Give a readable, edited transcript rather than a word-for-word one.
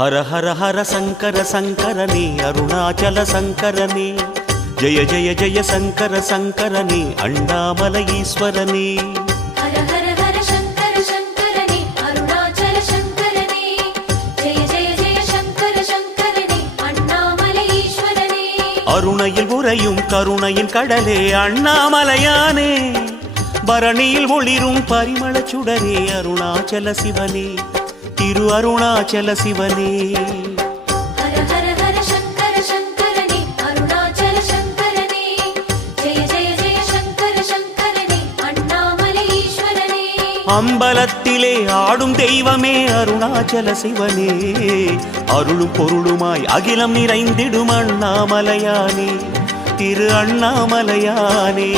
हर हर हर शंकर शंकरने अरुणाचल शंकरने जय जय जय शंकर शंकरने अण्णामलै ईश्वरने हर हर हर शंकर शंकरने अरुणाचल शंकरने जय जय जय शंकर शंकरने अण्णामलै ईश्वरने अरुणैயில் உறையும் கருணையின் கடலே அண்ணாமலையானே பரணியில் ஒளிரும் பரிமளச் சுடரே அருணாச்சல சிவனே तिरु अरुणाचल शिवने हर हर हर शंकर शंकरने अरुणाचल शंकरने जय जय जय शंकर शंकरने अण्णामलै ईश्वरने அம்பலத்திலே ஆடும் தெய்வமே அருணாச்சல சிவனே அருளும் பொருளுமாய் அகிலம் நிறைந்திடும் அண்ணாமலையானே திரு அண்ணாமலையானே